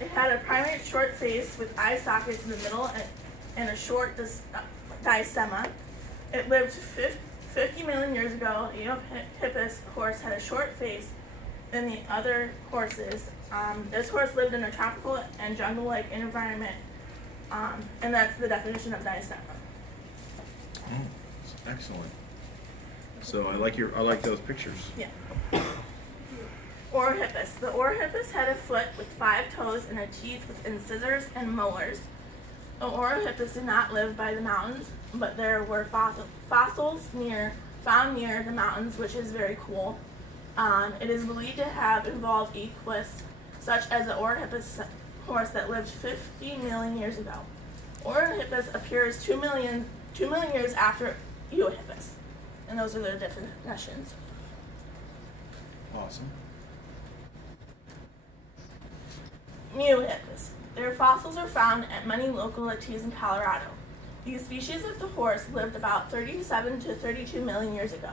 It had a primate short face with eye sockets in the middle and a short diastema. It lived 50 million years ago. The Eohippus horse had a short face than the other horses. This horse lived in a tropical and jungle-like environment, and that's the definition of diastema. Oh, excellent. So I like those pictures. Yeah. Eohippus. The Eohippus had a foot with 5 toes and a teeth with incisors and molars. The Eohippus did not live by the mountains, but there were fossils found near the mountains, which is very cool. It is believed to have evolved equus, such as the Eohippus horse that lived 50 million years ago. Eohippus appears 2 million years after Eohippus, and those are their definitions. Awesome. Eohippus. Their fossils are found at many localities in Colorado. These species of the horse lived about 37 to 32 million years ago.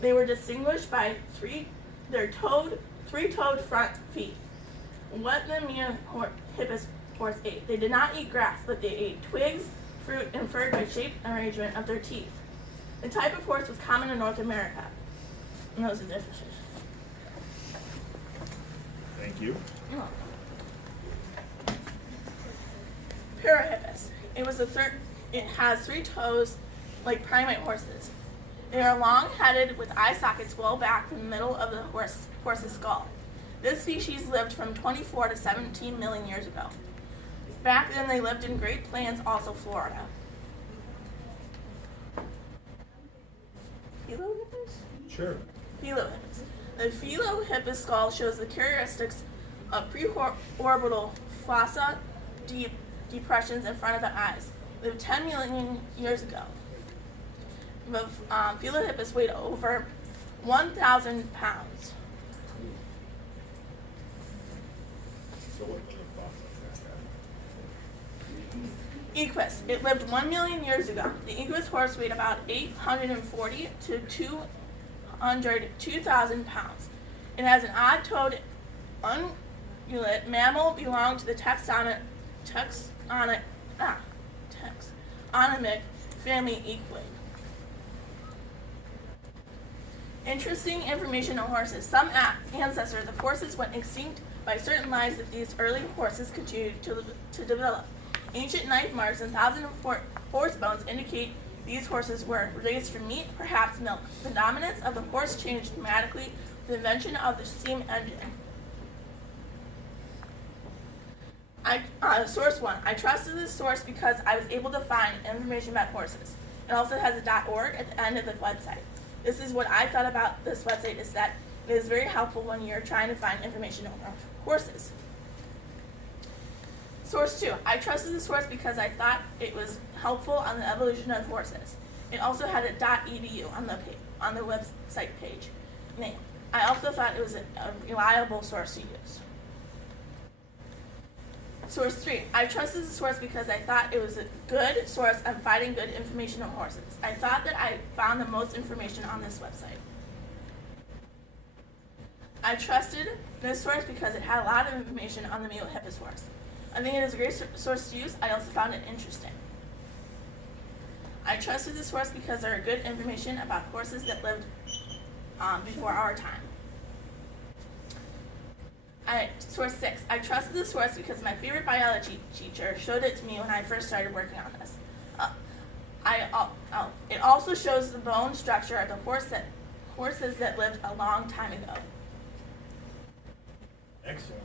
They were distinguished by three-toed front feet. What the Eohippus horse ate. They did not eat grass, but they ate twigs, fruit, inferred by shape and arrangement of their teeth. The type of horse was common in North America. And those are the differences. Thank you. Parahippus. It has 3 toes like primate horses. They are long-headed with eye sockets well back from the middle of the horse's skull. This species lived from 24 to 17 million years ago. Back then they lived in Great Plains, also Florida. Philohippus? Sure. Philohippus. The Philohippus skull shows the characteristics of preorbital fossa depressions in front of the eyes. Lived 10 million years ago. The Philohippus weighed over 1,000 pounds. Equus. It lived 1 million years ago. The Equus horse weighed about 840 to 2,000 pounds. It has an odd-toed ungulate mammal belonging to the taxonomic family Equid. Interesting information on horses. Some ancestors of horses went extinct by certain lies that these early horses continued to develop. Ancient knife marks and thousands of horse bones indicate these horses were raised for meat, perhaps milk. The dominance of the horse changed dramatically with the invention of the steam engine. Source 1. I trusted this source because I was able to find information about horses. It also has a .org at the end of the website. This is what I thought about this website, is that it is very helpful when you're trying to find information on horses. Source 2. I trusted the source because I thought it was helpful on the evolution of horses. It also had a .edu on the website page name. I also thought it was a reliable source to use. Source 3. I trusted the source because I thought it was a good source on finding good information on horses. I thought that I found the most information on this website. I trusted this source because it had a lot of information on the Eohippus horse. I think it is a great source to use. I also found it interesting. I trusted this source because there are good information about horses that lived before our time. Source 6. I trusted the source because my favorite biology teacher showed it to me when I first started working on this. It also shows the bone structure of the horses that lived a long time ago. Excellent.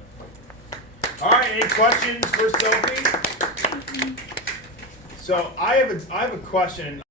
All right, any questions for Sophie? So I have a question.